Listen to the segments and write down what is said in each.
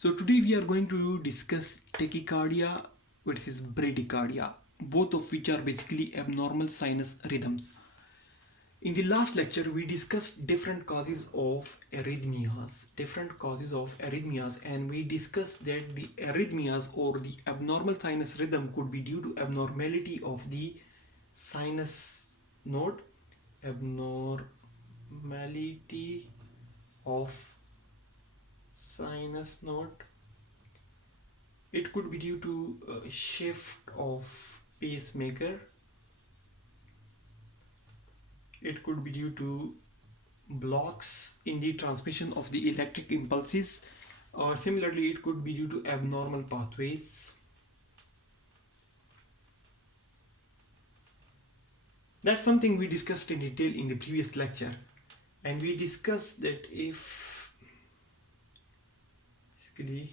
So today we are going to discuss tachycardia versus bradycardia, both of which are basically abnormal sinus rhythms. In the last lecture, we discussed different causes of arrhythmias, and we discussed that the arrhythmias or the abnormal sinus rhythm could be due to abnormality of the sinus node, abnormality of sinus node. It could be due to a shift of pacemaker. It could be due to blocks in the transmission of the electric impulses, or similarly it could be due to abnormal pathways. That's something we discussed in detail in the previous lecture, and we discussed that if basically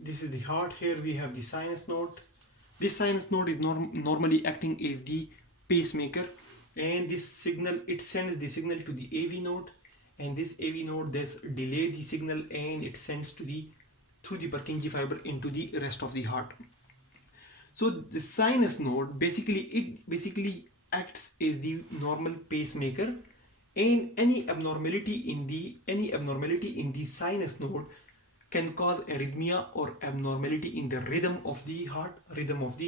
this is the heart. Here we have the sinus node. This sinus node is normally acting as the pacemaker, and this signal, it sends the signal to the AV node, and this AV node does delay the signal and it sends to the through the Purkinje fiber into the rest of the heart. So the sinus node basically acts as the normal pacemaker, and any abnormality in the sinus node can cause arrhythmia or abnormality in the rhythm of the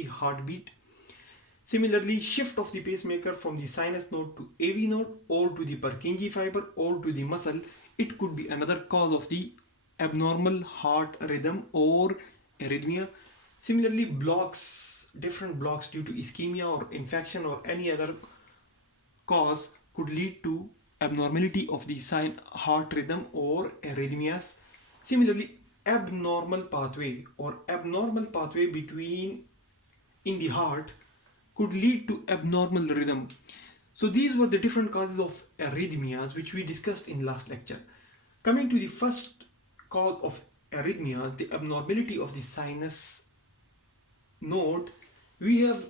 heartbeat. Similarly, shift of the pacemaker from the sinus node to AV node or to the Purkinje fiber or to the muscle, it could be another cause of the abnormal heart rhythm or arrhythmia. Similarly, different blocks due to ischemia or infection or any other cause could lead to abnormality of the heart rhythm or arrhythmias. Similarly, abnormal pathway between in the heart could lead to abnormal rhythm. So these were the different causes of arrhythmias which we discussed in last lecture. Coming to the first cause of arrhythmias, the abnormality of the sinus node, we have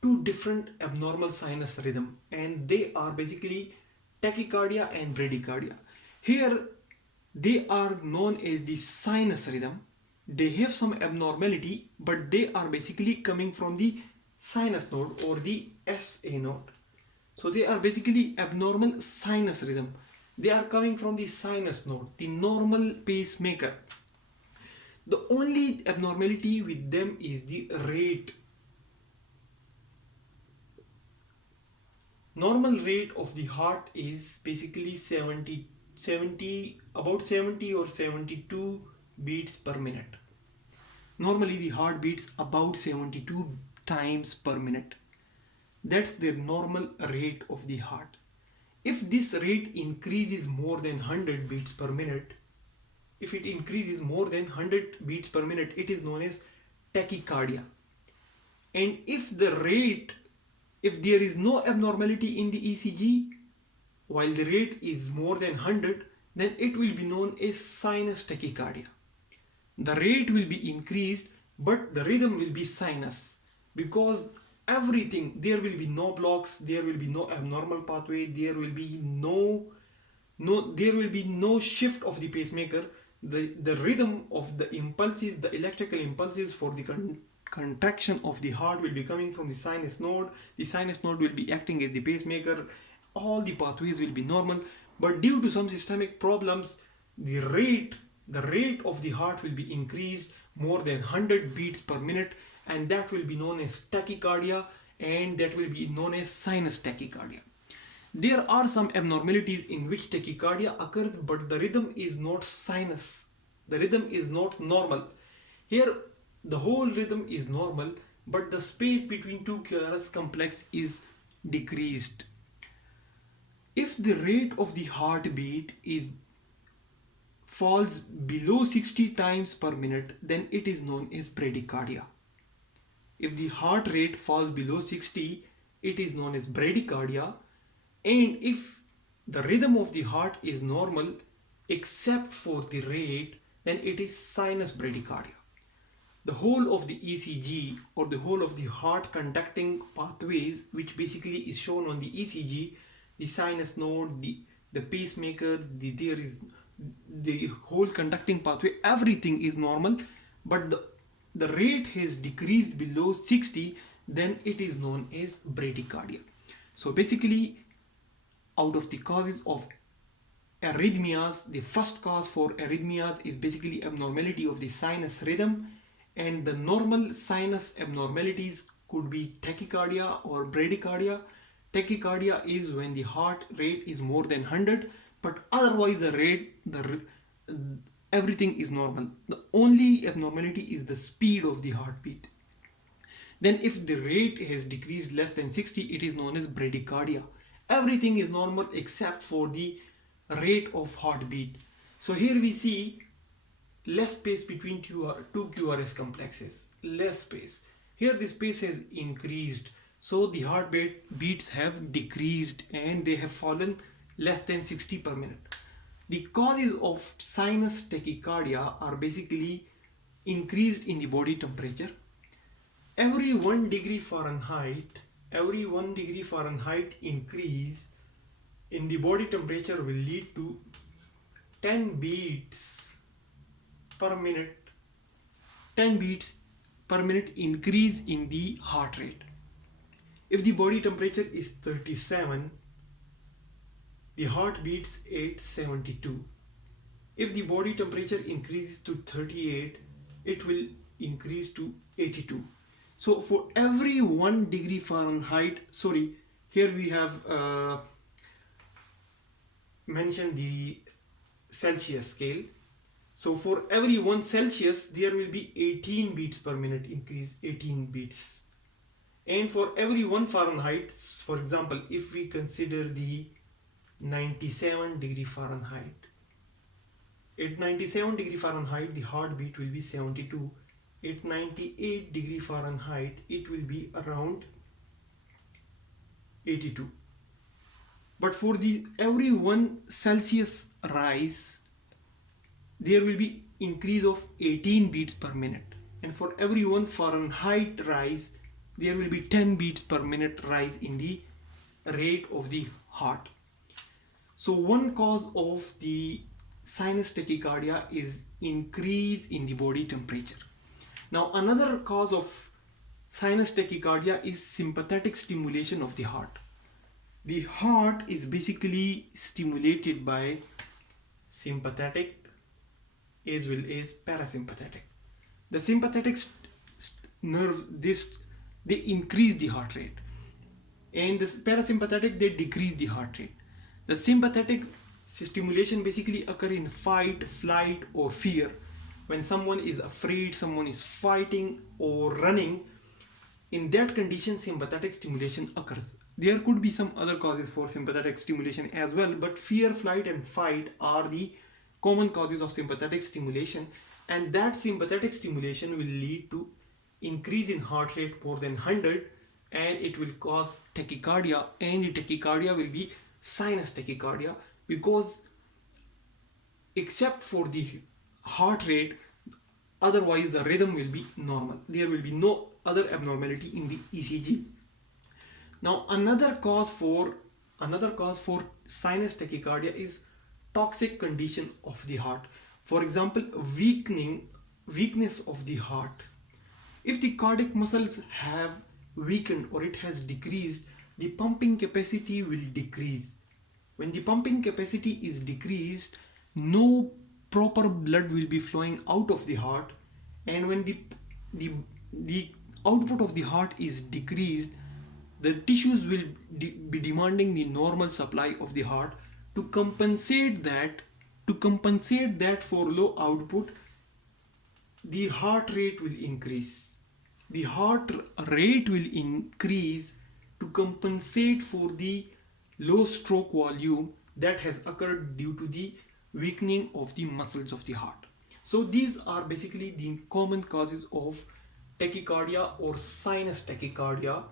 two different abnormal sinus rhythm, and they are basically tachycardia and bradycardia. Here they are known as the sinus rhythm. They have some abnormality, but they are basically coming from the sinus node or the SA node. So they are basically abnormal sinus rhythm. They are coming from the sinus node, the normal pacemaker. The only abnormality with them is the rate. Normal rate of the heart is basically 70 about 70 or 72 beats per minute. Normally the heart beats about 72 times per minute. That's the normal rate of the heart. If this rate increases more than 100 beats per minute, if it increases more than 100 beats per minute, it is known as tachycardia. And if there is no abnormality in the ECG, while the rate is more than 100, then it will be known as sinus tachycardia. The rate will be increased, but the rhythm will be sinus, because there will be no blocks, there will be no abnormal pathway, there will be no shift of the pacemaker. The rhythm of the impulses, the electrical impulses for the contraction of the heart will be coming from the sinus node. The sinus node will be acting as the pacemaker. All the pathways will be normal, but due to some systemic problems, the rate of the heart will be increased more than 100 beats per minute, and that will be known as tachycardia, and that will be known as sinus tachycardia. There are some abnormalities in which tachycardia occurs, but the rhythm is not sinus. The rhythm is not normal. Here, the whole rhythm is normal, but the space between two QRS complex is decreased. If the rate of the heartbeat falls below 60 times per minute, then it is known as bradycardia. If the heart rate falls below 60, it is known as bradycardia. And if the rhythm of the heart is normal, except for the rate, then it is sinus bradycardia. The whole of the ECG, or the whole of the heart conducting pathways, which basically is shown on the ECG, the sinus node, the pacemaker, there is the whole conducting pathway, everything is normal, but the rate has decreased below 60, then it is known as bradycardia. So basically, out of the causes of arrhythmias, the first cause for arrhythmias is basically abnormality of the sinus rhythm, and the normal sinus abnormalities could be tachycardia or bradycardia. Tachycardia is when the heart rate is more than 100, but otherwise everything is normal. The only abnormality is the speed of the heartbeat. Then if the rate has decreased less than 60, it is known as bradycardia. Everything is normal except for the rate of heartbeat. So here we see less space between two QRS complexes. Less space. Here the space has increased. So the heartbeat beats have decreased and they have fallen less than 60 per minute. The causes of sinus tachycardia are basically increased in the body temperature. Every 1 degree Fahrenheit increase in the body temperature will lead to 10 beats per minute. 10 beats per minute increase in the heart rate. If the body temperature is 37, the heart beats at 72. If the body temperature increases to 38, it will increase to 82. So for every 1 degree Fahrenheit, here we have mentioned the Celsius scale. So for every 1 Celsius, there will be 18 beats per minute increase, 18 beats. And for every 1 Fahrenheit, for example, if we consider the 97 degree Fahrenheit, at 97 degree Fahrenheit, the heartbeat will be 72. At 98 degree Fahrenheit, it will be around 82. But for the every 1 Celsius rise, there will be increase of 18 beats per minute. And for every 1 Fahrenheit rise, there will be 10 beats per minute rise in the rate of the heart. So one cause of the sinus tachycardia is increase in the body temperature. Now another cause of sinus tachycardia is sympathetic stimulation of the heart. The heart is basically stimulated by sympathetic as well as parasympathetic. The sympathetic nerve, they increase the heart rate, and the parasympathetic, they decrease the heart rate. The sympathetic stimulation basically occur in fight, flight or fear. When someone is afraid, someone is fighting or running, in that condition sympathetic stimulation occurs. There could be some other causes for sympathetic stimulation as well, but fear, flight and fight are the common causes of sympathetic stimulation, and that sympathetic stimulation will lead to increase in heart rate more than 100, and it will cause tachycardia, and the tachycardia will be sinus tachycardia, because except for the heart rate, otherwise the rhythm will be normal. There will be no other abnormality in the ECG. Now another cause for sinus tachycardia is toxic condition of the heart. For example, weakness of the heart. If the cardiac muscles have weakened or it has decreased, the pumping capacity will decrease. When the pumping capacity is decreased, no proper blood will be flowing out of the heart, and when the output of the heart is decreased, the tissues will be demanding the normal supply of the heart. To compensate that for low output, the heart rate will increase. The heart rate will increase to compensate for the low stroke volume that has occurred due to the weakening of the muscles of the heart. So these are basically the common causes of tachycardia or sinus tachycardia: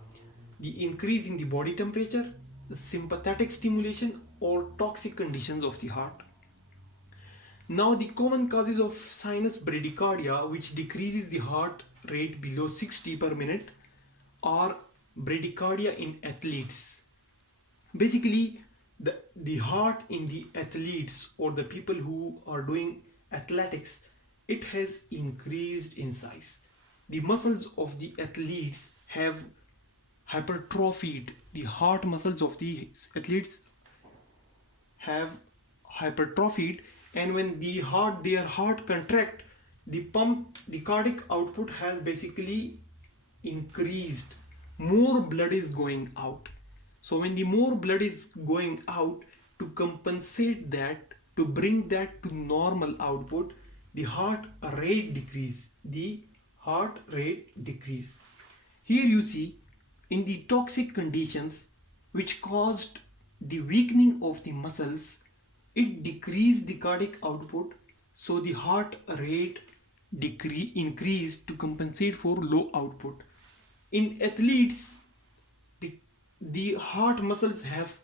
the increase in the body temperature, the sympathetic stimulation or toxic conditions of the heart. Now the common causes of sinus bradycardia, which decreases the heart rate below 60 per minute, are bradycardia in athletes. Basically, the heart in the athletes or the people who are doing athletics, it has increased in size. The muscles of the athletes have hypertrophied. The heart muscles of the athletes have hypertrophied, and when their heart contract, the cardiac output has basically increased. More blood is going out. So when the more blood is going out, to compensate that, to bring that to normal output, the heart rate decrease. Here you see, in the toxic conditions which caused the weakening of the muscles, it decreased the cardiac output, so the heart rate increased to compensate for low output. In athletes, the heart muscles have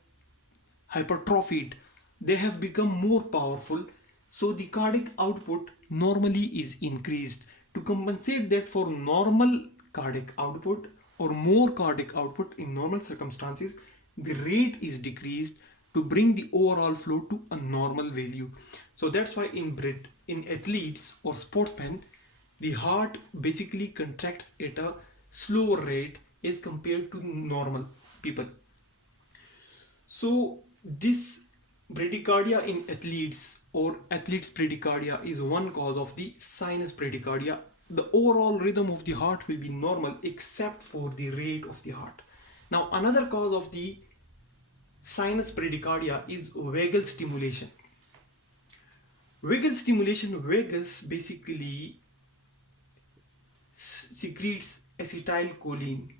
hypertrophied, they have become more powerful, so the cardiac output normally is increased. To compensate that for normal cardiac output or more cardiac output in normal circumstances, the rate is decreased to bring the overall flow to a normal value. So that's why in athletes or sportsmen, the heart basically contracts at a slower rate as compared to normal people. So this bradycardia in athletes or athletes bradycardia is one cause of the sinus bradycardia. The overall rhythm of the heart will be normal except for the rate of the heart. Now another cause of the sinus bradycardia is vagal stimulation. Vagus basically secretes acetylcholine.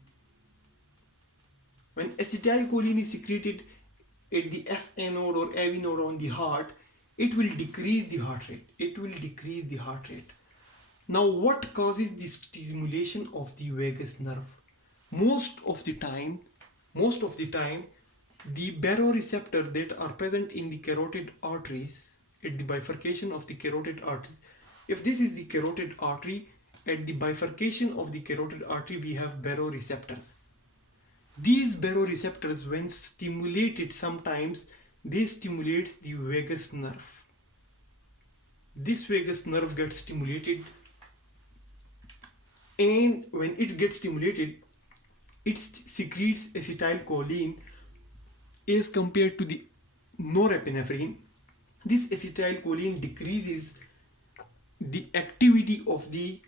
When acetylcholine is secreted at the SA node or AV node on the heart, it will decrease the heart rate. Now what causes the stimulation of the vagus nerve? Most of the time, the baroreceptor that are present in the carotid arteries at the bifurcation of the carotid arteries. If this is the carotid artery, at the bifurcation of the carotid artery we have baroreceptors. These baroreceptors, when stimulated, sometimes they stimulate the vagus nerve. This vagus nerve gets stimulated, and when it gets stimulated, it secretes acetylcholine as compared to the norepinephrine. This acetylcholine decreases the activity of the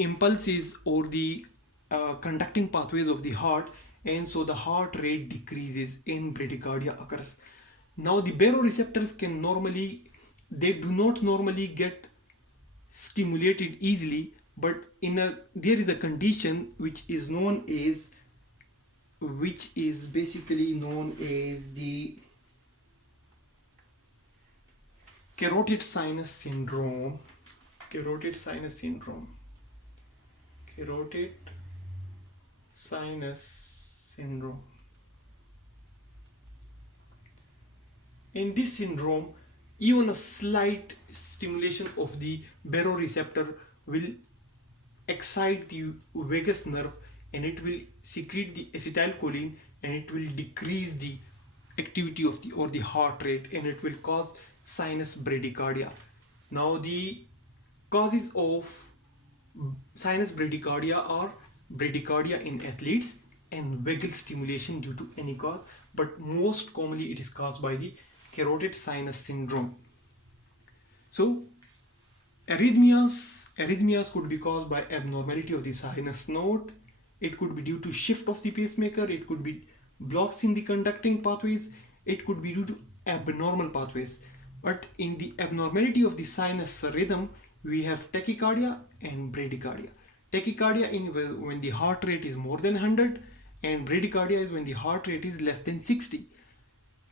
impulses or the conducting pathways of the heart, and so the heart rate decreases and bradycardia occurs. Now the baroreceptors do not normally get stimulated easily, but there is a condition which is basically known as the carotid sinus syndrome. Carotid sinus syndrome. In this syndrome, even a slight stimulation of the baroreceptor will excite the vagus nerve, and it will secrete the acetylcholine, and it will decrease the activity of the heart rate, and it will cause sinus bradycardia. Now the causes of sinus bradycardia are bradycardia in athletes and vagal stimulation due to any cause, but most commonly it is caused by the carotid sinus syndrome. So arrhythmias could be caused by abnormality of the sinus node. It could be due to shift of the pacemaker. It could be blocks in the conducting pathways. It could be due to abnormal pathways. But in the abnormality of the sinus rhythm, we have tachycardia and bradycardia. Tachycardia when the heart rate is more than 100, and bradycardia is when the heart rate is less than 60.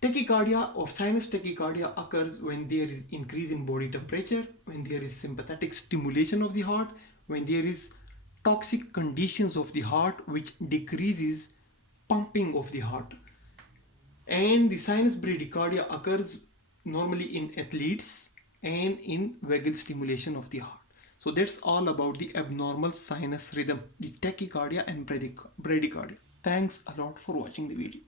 Tachycardia or sinus tachycardia occurs when there is increase in body temperature, when there is sympathetic stimulation of the heart, when there is toxic conditions of the heart which decreases pumping of the heart. And the sinus bradycardia occurs normally in athletes and in vagal stimulation of the heart. So that's all about the abnormal sinus rhythm, the tachycardia and bradycardia. Thanks a lot for watching the video.